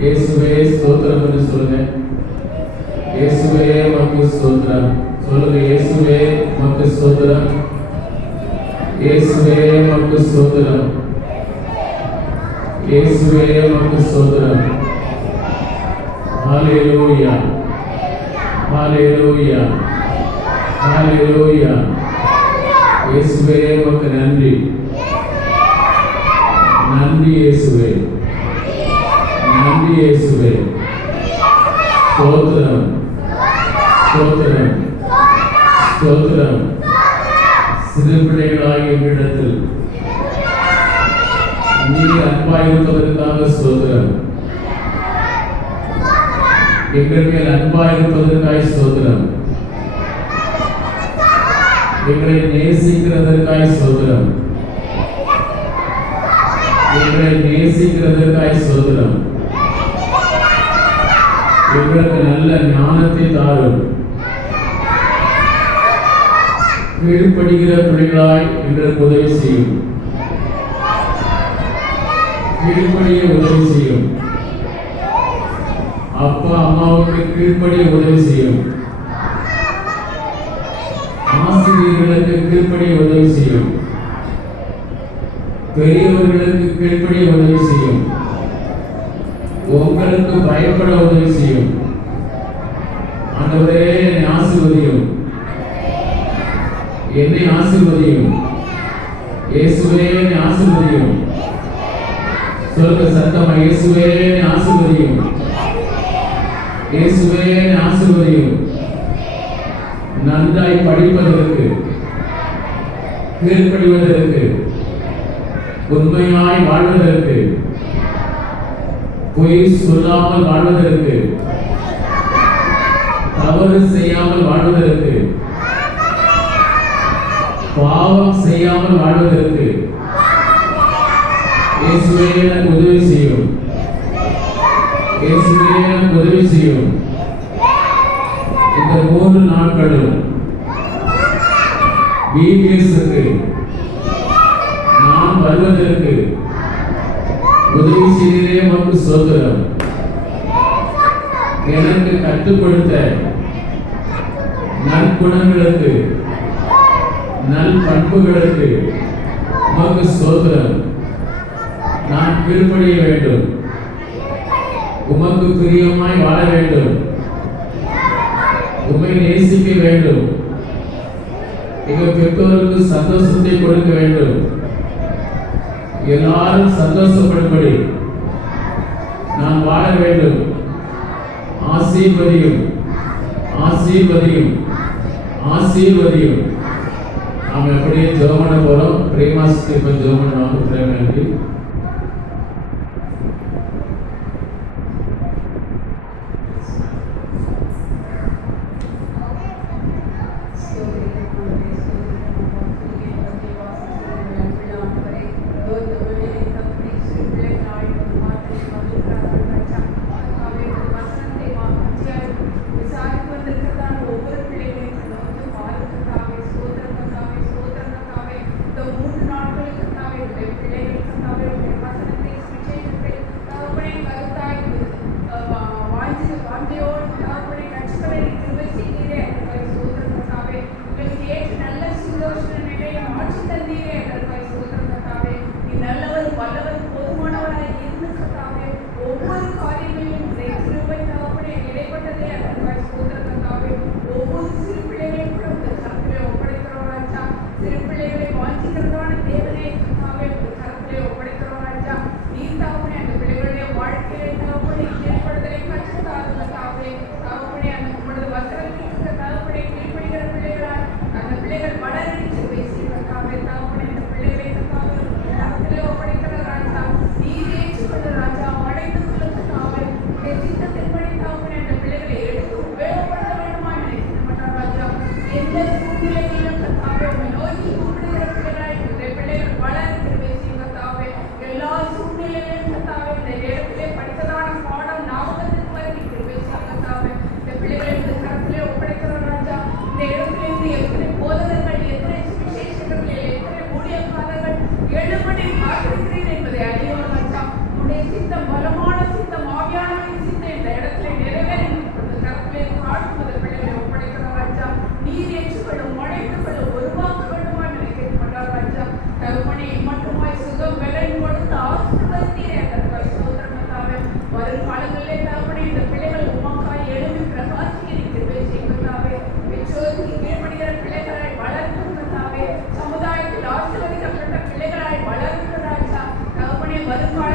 இயேசுவே ஸ்தோத்திரம் என்று சொல்லுங்க. இயேசுவே உமக்கு ஸ்தோத்திரம் சொல்லுங்க. இயேசுவே உமக்கு ஸ்தோத்திரம். இயேசுவே உமக்கு ஸ்தோத்திரம். இயேசுவே உமக்கு ஸ்தோத்திரம். ஹல்லேலூயா, ஹல்லேலூயா, ஹல்லேலூயா. இயேசுவே உமக்கு நன்றி. நன்றி இயேசுவே, நன்றி இயேசுவே. ஸ்தோத்திரம், ஸ்தோத்திரம், ஸ்தோத்திரம். சிறு பிள்ளைகளாகிய எங்களிடத்தில் நீர் அன்பாயிருப்பதற்காக ஸ்தோத்திரம். எங்கள் மேல் அன்பாயிருப்பதற்காக ஸ்தோத்திரம். எங்களை நேசிக்கிறதற்காக ஸ்தோத்திரம். எங்களை நேசிக்கிறதற்காக ஸ்தோத்திரம். எங்களுக்கு நல்ல ஞானத்தை தாரும். கீழ்ப்படுகிற பிள்ளைகளாய் எங்களுக்கு உதவி செய்யும். கீழ்ப்படிய உதவி செய்யும். அப்பா அம்மாவுக்கு கீழ்ப்படிய உதவி செய்யும். ஆசிரியர்களுக்கு கீழ்ப்படிய உதவி செய்யும். பெரியவர்களுக்கு கீழ்ப்படிய உதவி செய்யும். உங்களுக்கு பயப்பட உதவி செய்யும். ஆண்டவரே என்னை ஆசீர்வதியும். என்னை ஆசீர்வதியும். இயேசுவே என்னை ஆசீர்வதியும். சொல்லுங்க சத்தமா, இயேசுவே என்னை ஆசீர்வதியும். இயேசுவே என்னை ஆசீர்வதியும். நன்றாய் படிப்பதற்கு, கீழ்ப்படிவதற்கு, உண்மையாய் வாழ்வதற்கு, பொய் சொல்லாமல் வாழ்வதற்கு, தவறு செய்யாமல் வாழ்வதற்கு, பாவம் செய்யாமல் வாழ்வதற்கு இயேசுவே எனக்கு உதவி செய்யும். இயேசுவே எனக்கு உதவி செய்யும். இந்த 3 நாட்களும் VBSக்கு நான் வருவதற்கு உதவி செய்தே உமக்கு ஸ்தோத்திரம். எனக்கு கற்றுக் கொடுத்த நற்குணங்களுக்கு, நல் பண்புகளுக்கு உமக்கு ஸ்தோத்திரம். நான் கீழ்ப்படிய வேண்டும். உமக்கு பிரியமாய் வாழ வேண்டும். உம்மை நேசிக்க வேண்டும். எங்கள் பெற்றோருக்கு சந்தோஷத்தை கொடுக்க வேண்டும். எல்லாரும் சந்தோஷப்படும்படி நான் வாழ வேண்டும். ஆசீர்வதியும், ஆசீர்வதியும், ஆசீர்வதியும். நாம் எப்படியே ஜெபம் பண்ண போறோம். பிரேமாஸ்க்கு இப்ப ஜெபம் பண்ணுவாங்க. பிரேமா நன்றி. எழுபடி காத்திருக்கிறேன் என்பதை அறியவும் ராஜா. உன்னுடைய சித்தம் பலமான சித்தம், ஆவியான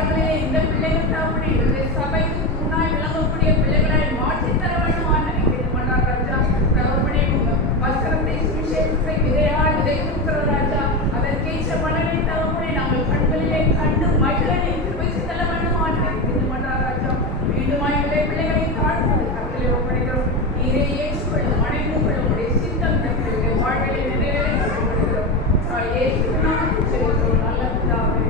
நாட்களிலே இந்த பிள்ளைகள் தகப்பனே இந்த சபைக்கு முன்னாய் விளங்கக்கூடிய பிள்ளைகளாய் மாற்றித் தர வேண்டும் ஆண்டவரே. மன்றார் ராஜா தகப்பனே வஸ்திரத்தை சுவிசேஷத்தை விதையால் விதைத்திருக்கிற ராஜா அதற்கேற்ற பலனை தகப்பனே நாங்கள் கண்களிலே கண்டு மகிழனை கிருபைத்து தர வேண்டும் ஆண்டவரே. மன்றார் ராஜா மீண்டும் எங்களை பிள்ளைகளை தாழ்வது கட்டளை ஒப்படைக்கிறோம். நீரை ஏற்றுக்கொள்ளும் அணைந்து கொள்ளும் உடைய சித்தம் தங்களுடைய வாழ்க்கையை நிறைவேற கட்டுப்படுகிறோம். நல்ல பிதாவே.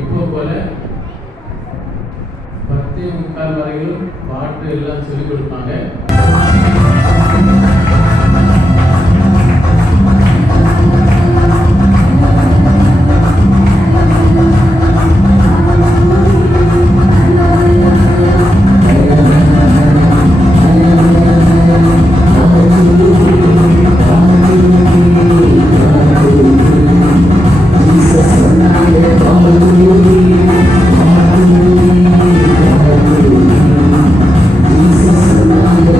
இப்போ போல 10:45 வரையிலும் பாட்டு எல்லாம் சொல்லிக் கொடுப்பாங்க. Jesus,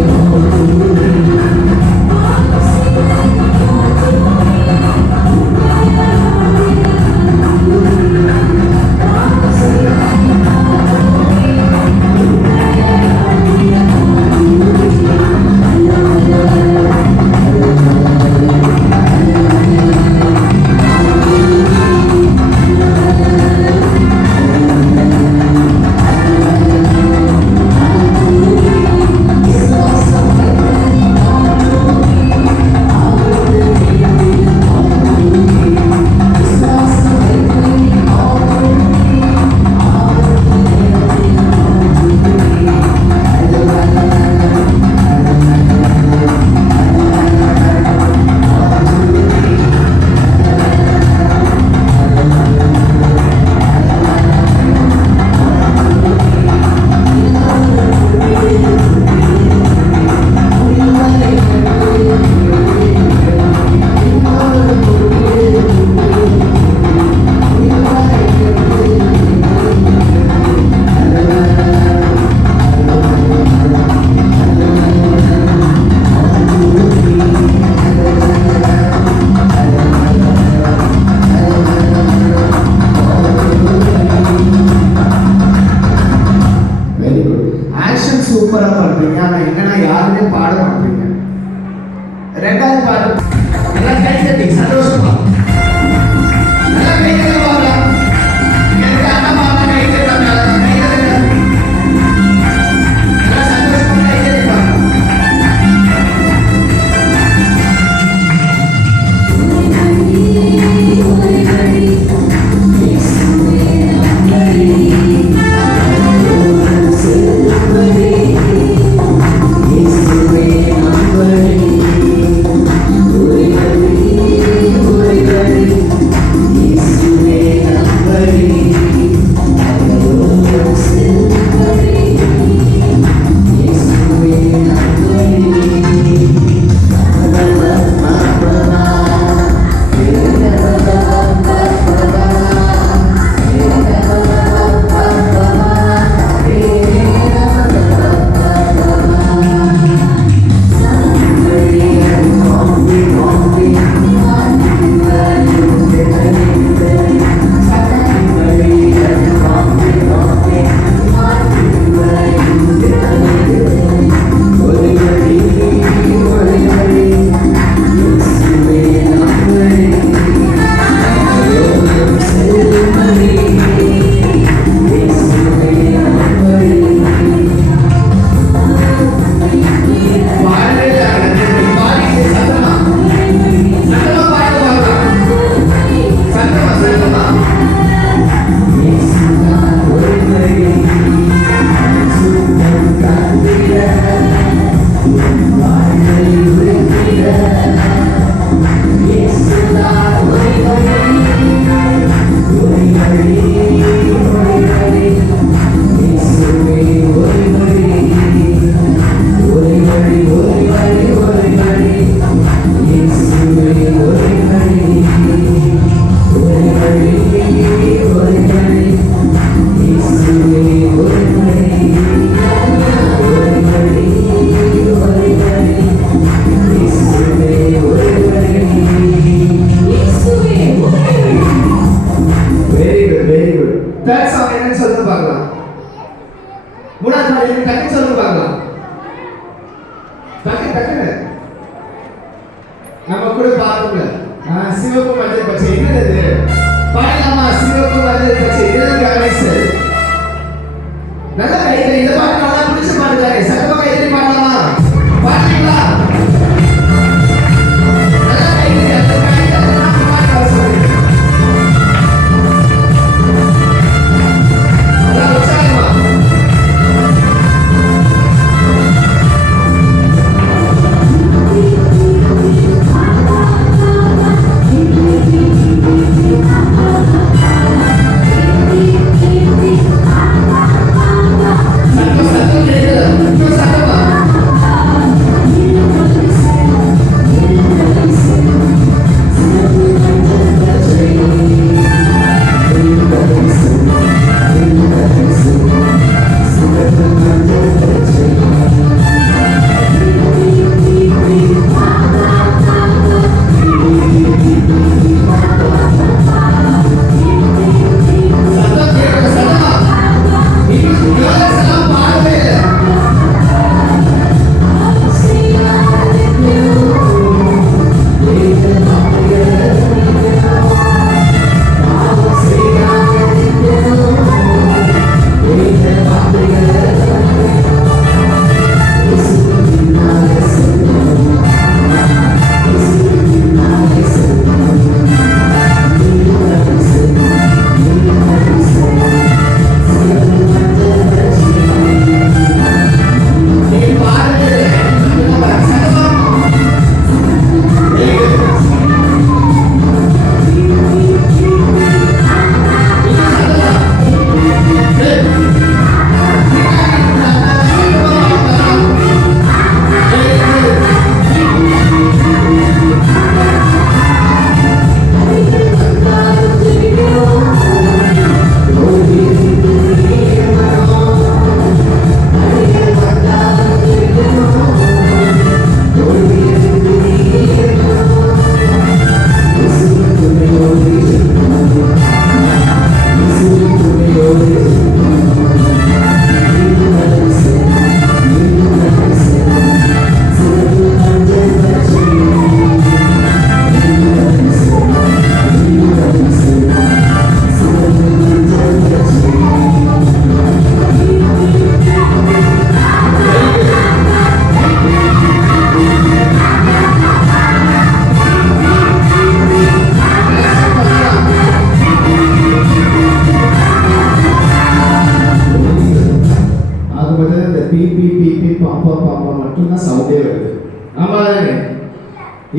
ஆமா தானே?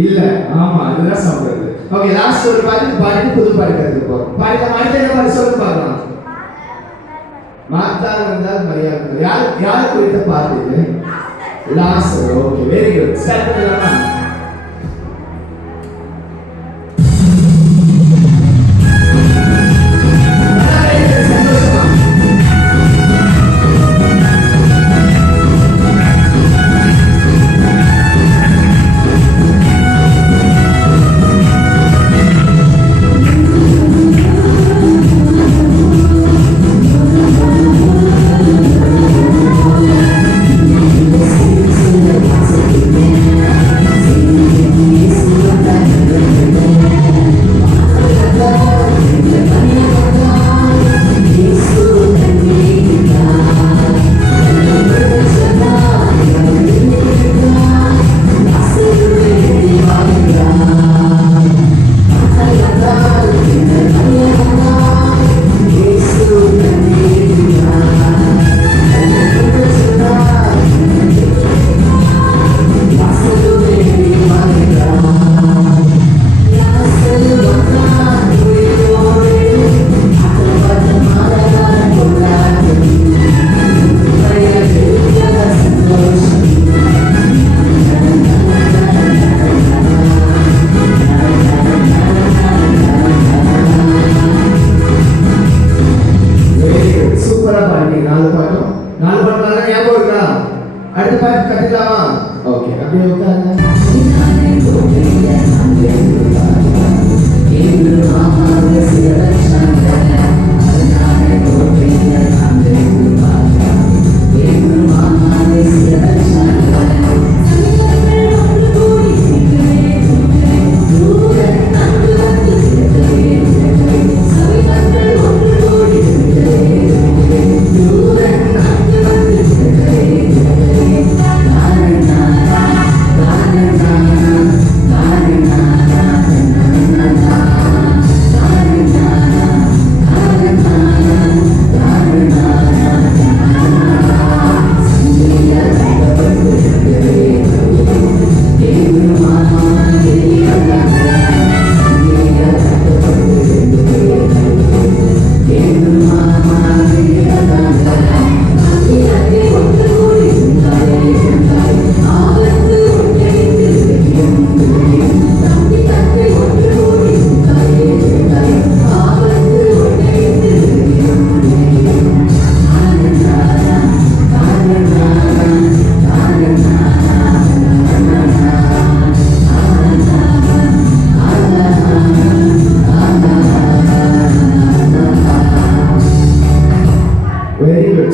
இல்ல, ஆமா, இதுதான் சாப்பிடுறது. ஓகே, லாஸ்ட் ஒரு பாட்டு பாடிட்டு புது பாட்டு கற்றுக்க போறோம். பாடிக்கலாம். அடுத்த என்ன பாட்டு சொல்லுங்க பார்க்கலாம். மார்த்தாள் வந்தால் மரியாள் வந்தாள். யார் குறித்த பாட்டு இது? லாசர். Okay, very good. ஸ்டார்ட் பண்ணலாமா? அடுத்த பாட்டு கத்துக்கலாமா? ஓகே, அப்படியே உட்காருங்க.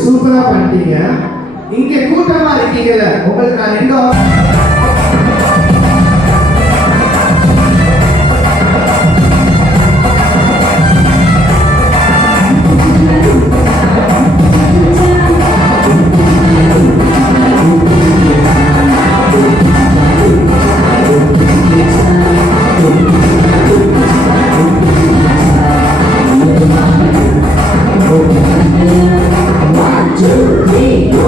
சூப்பரா பண்ணிட்டீங்க. இங்க கூட்டமா இருக்கீங்கல்ல, உங்களுக்கு நான் ரெண்டு One, two, three, go.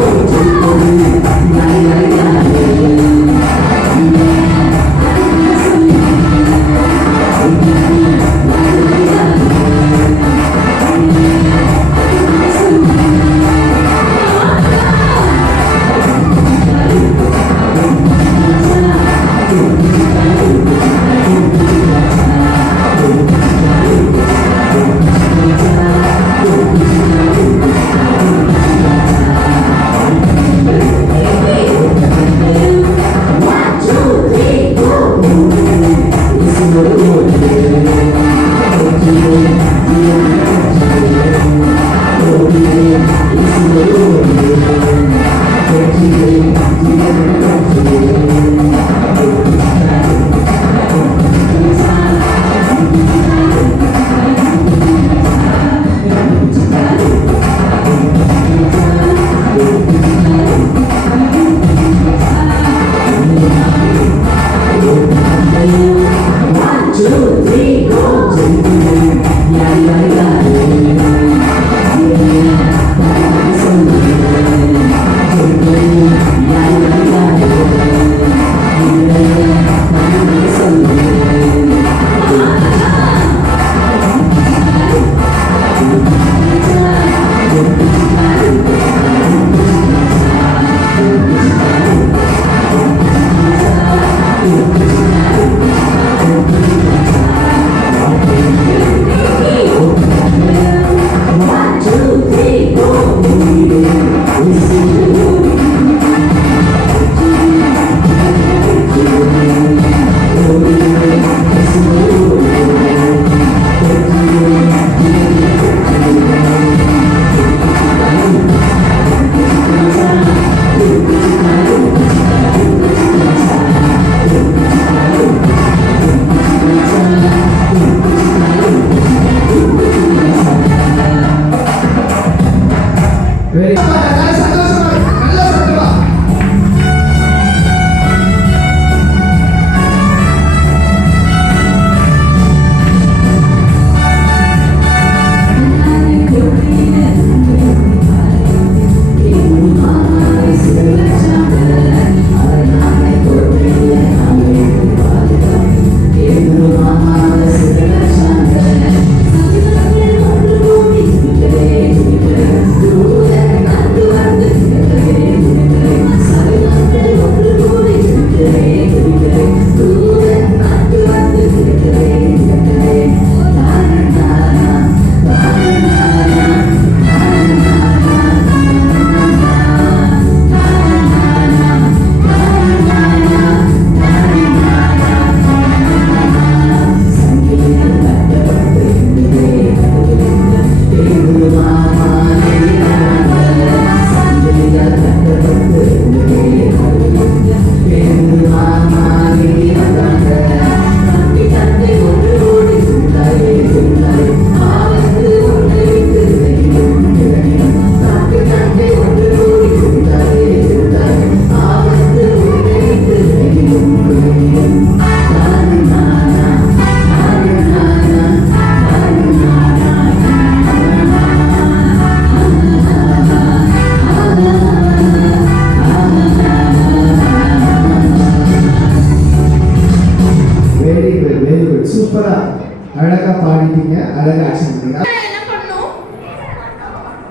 பண்ணீங்க, அழகா ஆக்ஷன் பண்ணீங்க. என்ன பண்ணணும்?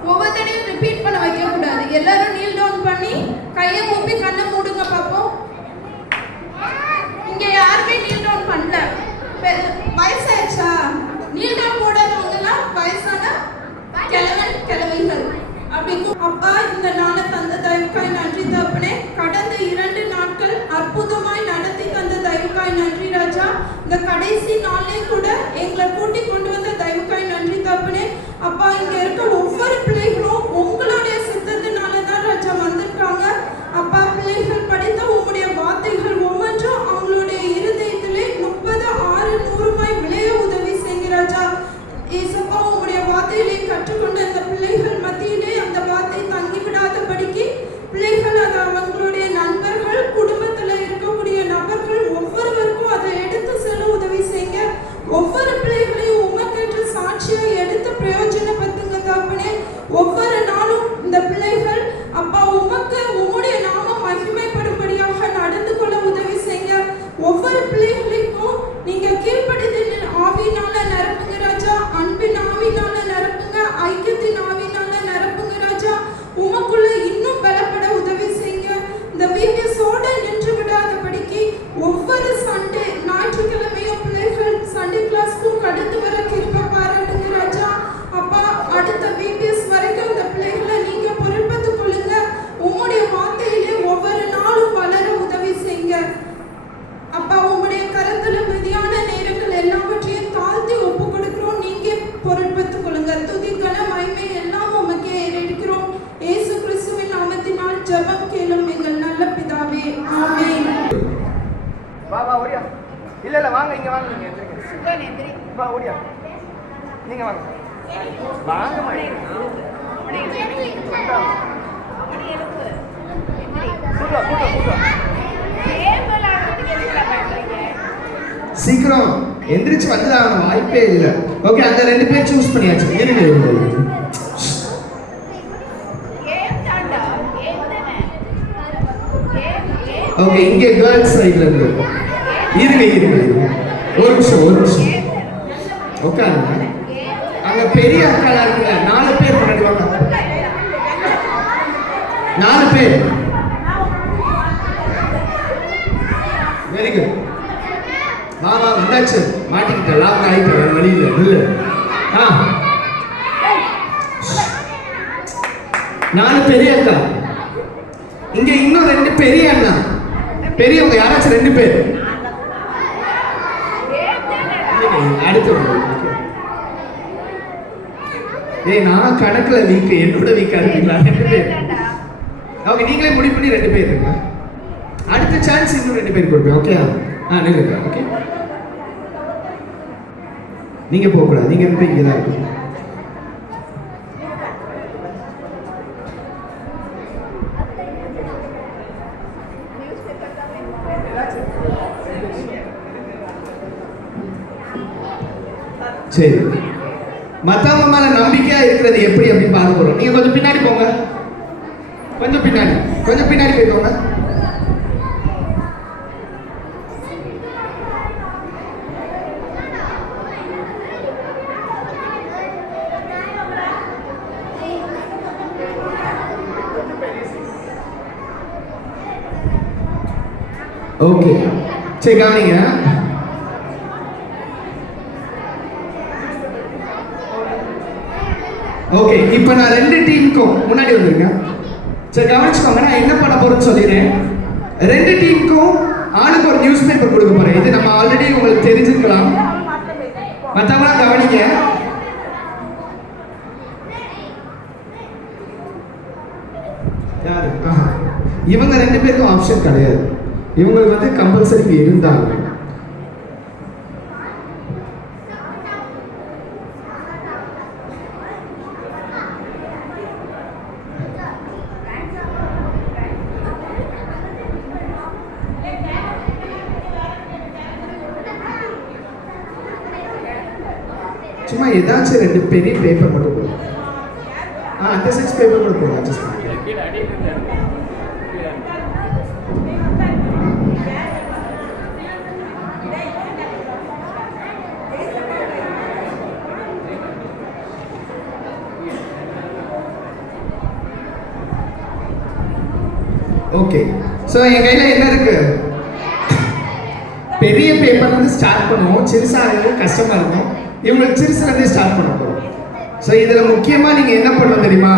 ஒவ்வொருத்தரையும் ரிப்பீட் பண்ண வைக்க கூடாது. எல்லாரும் நீல் டவுன் பண்ணி கையை கூப்பி கண்ணை மூடுங்க பாப்போம். இங்க யாருமே நீல் டவுன் பண்ணல. வயசாயிடுச்சா? நீல் டவுன் போடாதவங்கலாம் வயசான கிழவன் கிழவிகள். அப்படி அப்பா, இந்த நாளை தந்த தயவுக்காய் நன்றி தகப்பனே. கடந்த 2 நாட்கள் அற்புதமாய் நடத்தி தந்த தயவுக்காய் நன்றி ராஜா. இந்த கடைசி நாளே கூட எங்களை கூட்டி கொண்டு வந்த தயவுக்காய் நன்றி தகப்பனே. அப்பா, இங்க இருக்க ஒவ்வொரு பிள்ளைகளும் உங்களுடைய சித்தத்தினால தான் ராஜா வந்திருக்காங்க. அப்பா, பிள்ளைகள் படித்த உங்களுடைய வார்த்தைகள் ஒவ்வொன்றும் அவங்களுடைய இருதயத்திலே 30, 6, 100 விளைய உதவி செய்யுங்க ராஜா. ஏசப்பா, உங்களுடைய வார்த்தையிலே கற்றுக்கொண்ட இந்த பிள்ளைகள் மத்தியிலே அந்த வார்த்தை தங்கிவிடாதபடிக்கு பிள்ளைகள் அது அவங்களுடைய நண்பர்கள், குடும்பத்தில் இருக்கக்கூடிய நபர்கள் ஒவ்வொருவருக்கும் அதை எடுத்து செல்ல உதவி செய்யுங்க. ஒவ்வொரு பிள்ளைகளையும் உமக்கேற்ற சாட்சியை எடுத்து பிரயோஜனப்படுத்துங்க தகப்பனே. ஒவ்வொரு நாளும் இந்த பிள்ளைகள் அப்பா உமக்கு உம்முடைய நாமம் மகிமைப்படும்படியாக நடந்து கொள்ள உதவி செய்யுங்க. ஒவ்வொரு பிள்ளைகளுக்கும் நீங்க கீழ்ப்படிதலின் ஆவியினால நிரப்புங்க ராஜா. அன்பின் ஆவியினால நிரப்புங்க. ஐக்கியத்தின் ஆவியினால நிரப்புங்க ராஜா. உமக்குள்ள இன்னும் பலப்பட உதவி செய்யுங்க. இந்த வீடியோஸோட நின்று விடாதபடிக்கு ஒவ்வொரு சண்டே ஞாயிற்றுக்கிழமையும் பிள்ளைகள் சண்டே கிளாஸ்க்கும் கடந்து வர கிருபை பாராட்டுங்க ராஜா. அப்பா, அடுத்த வீடியோஸ் வரைக்கும் இந்த பிள்ளைகளை நீங்க பொறுப்பேற்றுக் கொள்ளுங்க. உம்முடைய வார்த்தையிலே ஒவ்வொரு நாளும் வளர உதவி செய்யுங்க. அப்பா, உம்முடைய கரத்துல மிதியான நேரங்கள் எல்லாவற்றையும் தாழ்த்தி ஒப்பு கொடுக்கிறோம். நீங்க பொறுப்பேற்றுக் கொள்ளுங்க. துதி கன மகிமை எல்லாம் உமக்கே ஏறெடுக்கிறோம். இயேசு கிறிஸ்துவின் நாமத்தினால் ஜெபம் கேளும் எங்கள் நல்ல பிதாவே, ஆமென். வா ஓடியா. இல்ல வாங்க, இங்க வாங்க. நீங்க எந்திரிங்க. வா ஓடியா. நீங்க வாங்க. வாங்க மா. சீக்கிரம் எந்திரிச்சு வந்துதான் வாய்ப்பே இல்லை. ஓகே, அந்த 2 பேர் சூஸ் பண்ணியாச்சு. ஓகே, இங்கே கேர்ள்ஸ் சைடுல இருந்து இருங்க. ஒரு நிமிஷம் உட்காருங்க. அங்க பெரிய அக்காலா இருக்குல்ல, 4 பேர் முன்னாடி வாங்க. 4 பேர். Very good. வா வந்தாச்சு. மாட்டிக்கிட்ட லாக் ஆயிட்டு வேற வழி இல்லை. 4 பெரிய அக்கா. இங்க இன்னும் 2 பெரிய அண்ணா. பெரியவங்க யாராச்சும் 2 பேர் அடுத்து. நான் கணக்குல வீக், என்னோட வீக்கா இருக்கீங்களா? 2 பேர். ஓகே, நீங்களே முடிவு பண்ணி 2 பேர் இருங்க. அடுத்த சான்ஸ் இன்னும் 2 பேர் கொடுப்பேன். ஓகே, நில்லுங்க. ஓகே, நீங்க போக கூடாது. நீங்க இருந்து இங்கே தான் இருக்கணும். சரி, மத்தவங்க மேல நம்பிக்கையா இருக்கிறது எப்படி அப்படின்னு பார்க்க போறோம். நீங்க கொஞ்சம் பின்னாடி போங்க. கொஞ்சம் பின்னாடி போய்க்கோங்க. ஓகே, சரி கவனிங்க. ஓகே, இப்போ நான் 2 டீமுக்கும் முன்னாடி வந்துருங்க. சரி கவனிச்சுக்கோங்க, நான் என்ன பண்ண போறேன்னு சொல்லிடுறேன். 2 டீமுக்கும் ஆளுக்கு ஒரு நியூஸ் பேப்பர் கொடுக்க போறேன். இது நம்ம ஆல்ரெடி உங்களுக்கு தெரிஞ்சிருக்கலாம். மற்றவங்களாம் கவனிங்க. யாரு? இவங்க 2 பேருக்கும் ஆப்ஷன் கிடையாது. இவங்களுக்கு வந்து கம்பல்சரி இருந்தாங்க. சும்மா ஏதாச்சும் 2 பெரிய பேப்பர் மட்டும் கொடுங்க. அந்த 6 பேப்பர் கூட கொடுங்க. அட்ஜஸ்ட் பண்ணுங்க. ஓகே. ஸோ என் கையில் என்ன இருக்கு? பெரிய பேப்பர்லேருந்து ஸ்டார்ட் பண்ணுவோம். சிறுசாக கஷ்டமாக இருக்கும். இவங்களுக்கு சிறுசுலேருந்தே ஸ்டார்ட் பண்ண போகிறோம். ஸோ இதில் முக்கியமாக நீங்கள் என்ன பண்ணணும் தெரியுமா?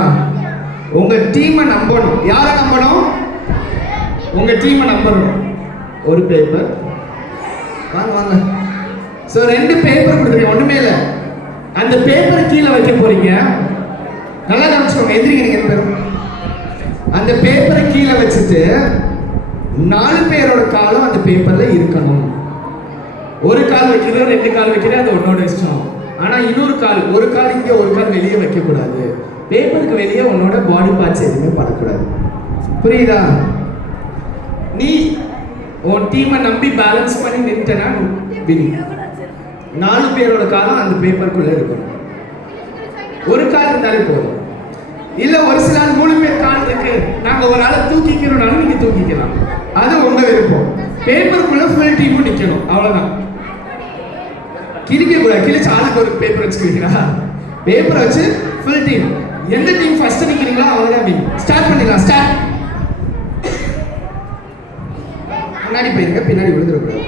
உங்கள் டீமை நம்பணும். யாரை நம்பணும்? உங்கள் டீமை நம்பணும். ஒரு பேப்பர் வாங்க வாங்க. ஸோ 2 பேப்பர் கொடுத்துருங்க, ஒன்றுமே இல்லை. அந்த பேப்பரை கீழே வைக்க போறீங்க. நல்லா கவனிச்சுக்கோங்க, எதிரிங்க நீங்க பேரும். அந்த பேப்பரை கீழே வச்சுட்டு 4 பேரோட காலம் அந்த பேப்பர்ல இருக்கணும். ஒரு கால் வைக்கிறோம், 2 கால் வைக்கிறோம், அது உன்னோட இஷ்டம். ஆனா இன்னொரு கால், ஒரு கால் இங்கே, ஒரு கால் வெளியே வைக்க கூடாது. பேப்பருக்கு வெளியே உன்னோட பாடி பார்ட்ஸ் எதுவுமே படக்கூடாது. புரியுதா? நீ உன் டீமை நம்பி பேலன்ஸ் பண்ணி நின்றுட்டனா வின். 4 பேரோட காலம் அந்த பேப்பருக்குள்ள இருக்கணும். ஒரு கால் இருந்தாலே போதும். இல்ல ஒரு சில ஆள் 3 பேர் கால் இருக்கு, நாங்க ஒரு ஆளை தூக்கிக்கிறோம்னாலும் நீங்க தூக்கிக்கலாம், அது உங்க விருப்பம். பேப்பருக்குள்ள ஃபுல் டீமும் நிக்கணும், அவ்வளவுதான். கிழிக்க கூடாது. கிழிச்சு ஆளுக்கு ஒரு பேப்பர் வச்சுக்கிறீங்களா? பேப்பர் வச்சு ஃபுல் டீம். எந்த டீம் ஃபர்ஸ்ட் நிக்கிறீங்களோ அவங்கதான் வின். ஸ்டார்ட் பண்ணிடலாம். ஸ்டார்ட். முன்னாடி போயிருங்க, பின்னாடி விழுந்துடக்கூடாது.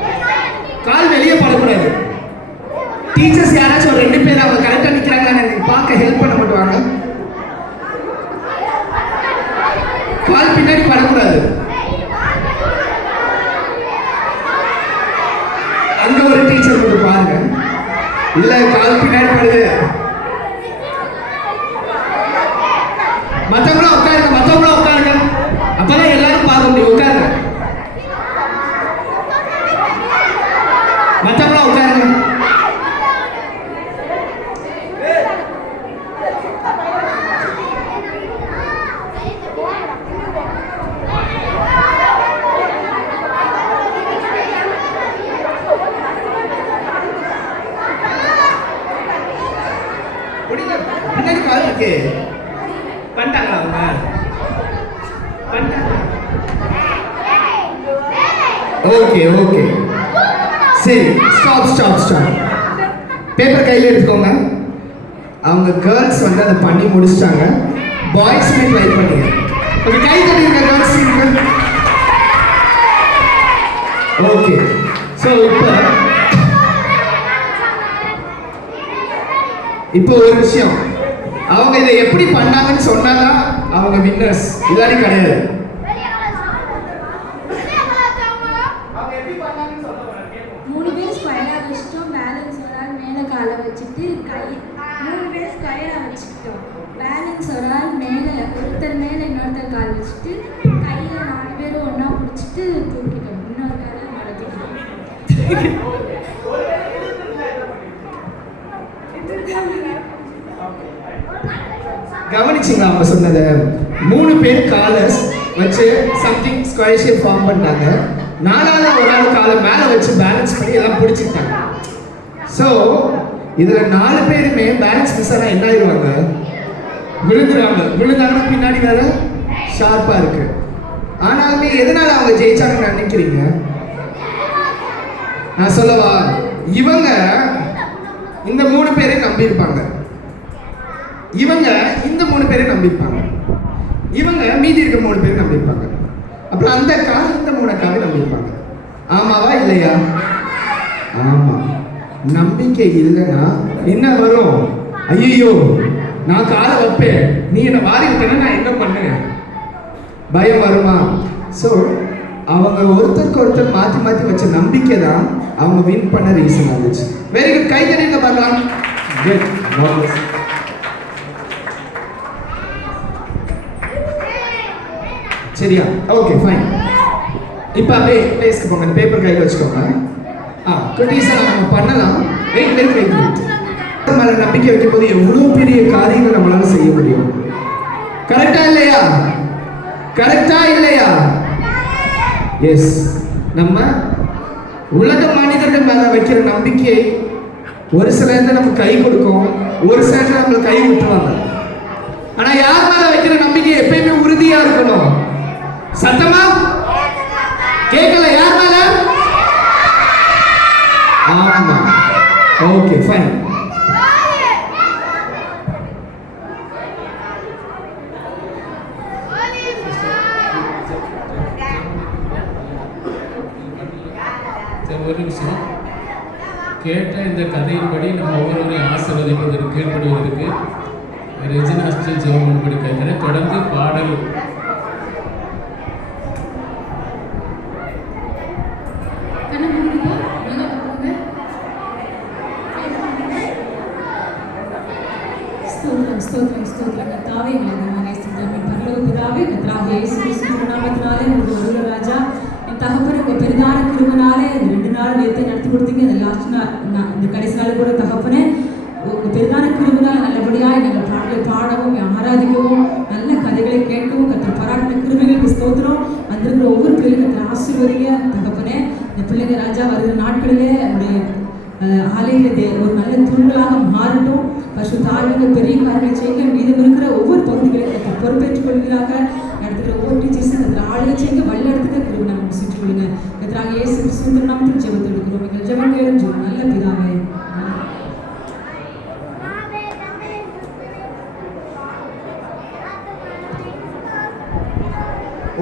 கால் வெளியே படக்கூடாது. டீச்சர்ஸ் யாராச்சும் ஒரு 2 பேர் அவங்க கரெக்டா நிக்கிறாங்களா பார்க்க ஹெல்ப் பண்ண மாட்டாங்க. கால் பின்னாடி படக்கூடாது. அங்க ஒரு டீச்சர் கூட பாருங்க. இல்ல கால் பின்னாடி படுது. மத்தவங்களும் உட்காருங்க, மத்தவங்களும் உட்காருங்க. அப்பதான் எல்லாரும் பார்க்க முடியும். உட்காருங்க, மத்தவங்களும் உட்காருங்க. பின்னாடி கால் இருக்கு. பண்ணிட்டாங்களா அவங்க? பண்ணிட்டாங்க. ஓகே ஓகே சரி. Stop stop stop. பேப்பர் கையில் எடுத்துக்கோங்க. அவங்க கேர்ள்ஸ் வந்து அதை பண்ணி முடிச்சிட்டாங்க. பாய்ஸ்மே ட்ரை பண்ணுங்க. ஒரு கை தட்டுங்க கேர்ள்ஸ். ஓகே. ஸோ இப்போ ஒரு விஷயம், அவங்க இதை எப்படி பண்ணாங்கன்னு சொன்னாதான் அவங்க வின்னர்ஸ், இல்லாட்டி கிடையாது. அவங்க எப்படி பண்ணாங்கன்னு சொல்லுவாங்க. 3 பேர் ஸ்கொயரா வச்சுட்டோம். பேலன்ஸ் ஒரு ஆள் மேலே காலை வச்சுட்டு கை 3 பேர் ஸ்கொயரா வச்சுக்கிட்டோம். பேலன்ஸ் ஒரு ஆள் மேலே, ஒருத்தர் மேலே இன்னொருத்தர் கால் வச்சுட்டு கையில் 4 பேரும் ஒன்றா பிடிச்சிட்டு தூக்கிட்டோம். இன்னொரு காலை மேலே தூக்கிட்டோம். கவனிச்சிங்க அவங்க சொன்னதை? 3 பேர் காலை வச்சு சம்திங் ஸ்கொயர் ஷேப் ஃபார்ம் பண்ணாங்க. 4ஆவது ஒரு ஆள் காலை மேலே வச்சு பேலன்ஸ் பண்ணி எல்லாம் பிடிச்சிக்கிட்டாங்க. ஸோ இதில் 4 பேருமே பேலன்ஸ் மிஸ் ஆனால் என்ன ஆயிடுவாங்க? விழுந்துருவாங்க. விழுந்தாங்கன்னா பின்னாடி வேற ஷார்ப்பாக இருக்கு. ஆனாலுமே எதனால அவங்க ஜெயிச்சாங்கன்னு நினைக்கிறீங்க? நான் சொல்லவா? இவங்க இந்த 3 பேரை நம்பியிருப்பாங்க, இவங்க இந்த 3 பேரை நம்பியிருப்பாங்க, இவங்க மீதி இருக்க 3 பேரை நம்பியிருப்பாங்க, அப்புறம் அந்த அக்கா இந்த 3 அக்காவை நம்பியிருப்பாங்க. ஆமாவா இல்லையா? ஆமா. நம்பிக்கை இல்லைன்னா என்ன வரும்? ஐயோ நான் காலை வைப்பேன், நீ என்னை வாரி விட்டேன்னா நான் என்ன பண்ணுவேன்? பயம் வருமா? ஸோ அவங்க ஒருத்தருக்கு ஒருத்தர் மாற்றி மாற்றி வச்ச நம்பிக்கை தான் அவங்க வின் பண்ண ரீசன் ஆகுச்சு. Very good. கை தட்டிங்க பார்க்கலாம். குட். சரியா? Okay fine. இப்போ அப்படியே பிளேஸ்க்கு போங்க. அந்த பேப்பர் கையில் வச்சுக்கோங்க. குட்டீஸாக நம்ம பண்ணலாம். Wait wait wait wait. மேலே நம்பிக்கை வைக்கும் போது எவ்வளோ பெரிய காரியங்கள் நம்மளால செய்ய முடியும். கரெக்டா இல்லையா? கரெக்டா இல்லையா? எஸ். நம்ம உலக மனிதர்கள் மேல வைக்கிற நம்பிக்கை ஒரு சில நேரத்தில் நம்ம கை கொடுக்கும், ஒரு சில நேரத்தில் நம்மளை கை விட்டுருவாங்க. ஆனா யார் மேல வைக்கிற நம்பிக்கை எப்பயுமே உறுதியா இருக்கணும். சத்தமா கேட்கல? யார் மேல? ஆமா. Okay fine. இந்த கதையின்படி நம்ம ஒவ்வொருவரையும் ஆசீர்வதிப்பதற்கு கீழ்ப்படுவதற்கு ரெஜினா சிஸ்டர் ஜெபம் பண்ணும்படி கேட்கிறேன். தொடர்ந்து பாடல் ஸ்தோத்திரம் ஸ்தோத்திரம் கர்த்தாவே எங்களை நேசித்தமே பரலோக பிதாவே கர்த்தராகிய இயேசு கிறிஸ்துவின் நாமத்தினாலே உங்களுக்கு வருகிற ராஜா என் தகப்பன் உங்க பெரிதான கிருபையினாலே இந்த 2 நாள் நேரத்தை நடத்தி கொடுத்தீங்க. இந்த லாஸ்ட் நாள் இந்த கடைசி நாள் கூட தகப்பனே உங்க பெரிதான கிருபையினால் நல்லபடியாக எங்கள் பாடலை பாடவும் ஆராதிக்கவும் நல்ல கதைகளை கேட்கவும் கர்த்தர் பாராட்டின கிருபைகளுக்கு ஸ்தோத்திரம். வந்திருக்கிற ஒவ்வொரு பிள்ளைகளும் கர்த்தர் ஆசீர்வதிங்க தகப்பனே. இந்த பிள்ளைங்க ராஜா வருகிற நாட்களிலே அவருடைய ஆலையிலே ஒரு நல்ல தூண்களாக மாறட்டும். பரிசுத்த ஆவியானவர் பெரிய காரியங்களை செய்ய மீதம் இருக்கிற ஒவ்வொரு பகுதிகளையும் பொறுப்பேற்றுக் கொள்கிறாங்க. நடத்துகிற ஒவ்வொரு டீச்சர்ஸும் அதில் ஆளுகை செய்ய வழிநடத்துகிற கிருபை நம்ம செஞ்சு கொள்ளுங்க. கர்த்தராகிய இயேசு கிறிஸ்துவின் நாமத்தில் ஜெபத்தை எடுக்கிறோம். எங்கள் ஜெபம் கேளும் ஜெபம் நல்ல பிதாவே.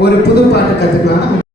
ஒரு புது பாட்டு கற்றுக்கலாம்.